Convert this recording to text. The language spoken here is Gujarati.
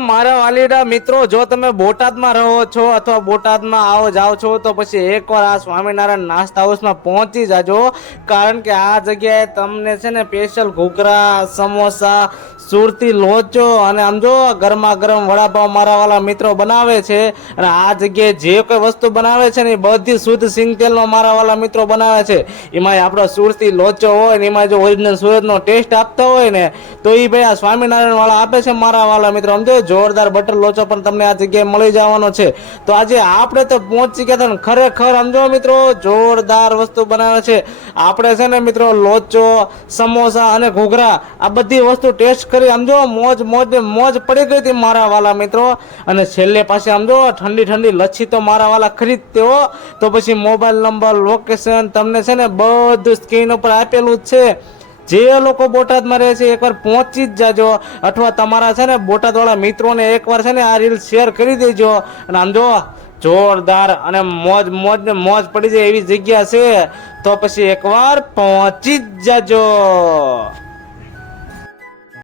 મારા વાલીડા મિત્રો, જો તમે બોટાદમાં રહો છો અથવા બોટાદમાં આવો જાઓ છો તો પછી એકવાર આ સ્વામિનારાયણ નાસ્તા હાઉસમાં પહોંચી જાજો, કારણ કે આ જગ્યાએ તમને છે ને સ્પેશિયલ ઘૂઘરા, સમોસા, સુરતી લોચો અને આમ જો ગરમા ગરમ વડાપાવ મારા વાલા મિત્રો બનાવે છે. અને આ જગ્યાએ જે કોઈ વસ્તુ બનાવે છે ને એ બધી શુદ્ધ સિંગ તેલનો મારા વાલા મિત્રો બનાવે છે. એમાં આપણો સુરતી લોચો હોય ને એમાં જો ઓરિજિનલ સુરતનો ટેસ્ટ આપતા હોય ને તો એ ભાઈ આ સ્વામિનારાયણ વાળા આપે છે મારા વાલા મિત્રો. સમજો, જોરદાર બટર લોચો પણ તમને આ જગ્યાએ મળી જવાનો છે. તો આજે આપણે તો પહોંચી ગયા હતા ને ખરેખર સમજો મિત્રો, જોરદાર વસ્તુ બનાવે છે. આપણે છે ને મિત્રો લોચો, સમોસા અને ઘૂઘરા આ બધી વસ્તુ ટેસ્ટ કરી સમજો મોજ મોજ મોજ પડી ગઈ હતી મારા વાલા મિત્રો. અને છેલ્લે પાસે સમજો ઠંડી ઠંડી લચ્છી તો મારા વાલા ખરીદતે હો. તો પછી મોબાઈલ નંબર, લોકેશન તમને છે ને બધું સ્ક્રીન ઉપર આપેલું જ છે. જે લોકો બોટાદમાં રહે છે એકવાર પહોંચી જ જાજો, અથવા તમારા છે ને બોટાદવાળા મિત્રોને એકવાર છે ને આ રીલ શેર કરી દેજો. અને આમ જો જોરદાર અને મોજ મોજ ને મોજ પડી જાય એવી જગ્યા છે. તો પછી એકવાર પહોંચી જ જાજો.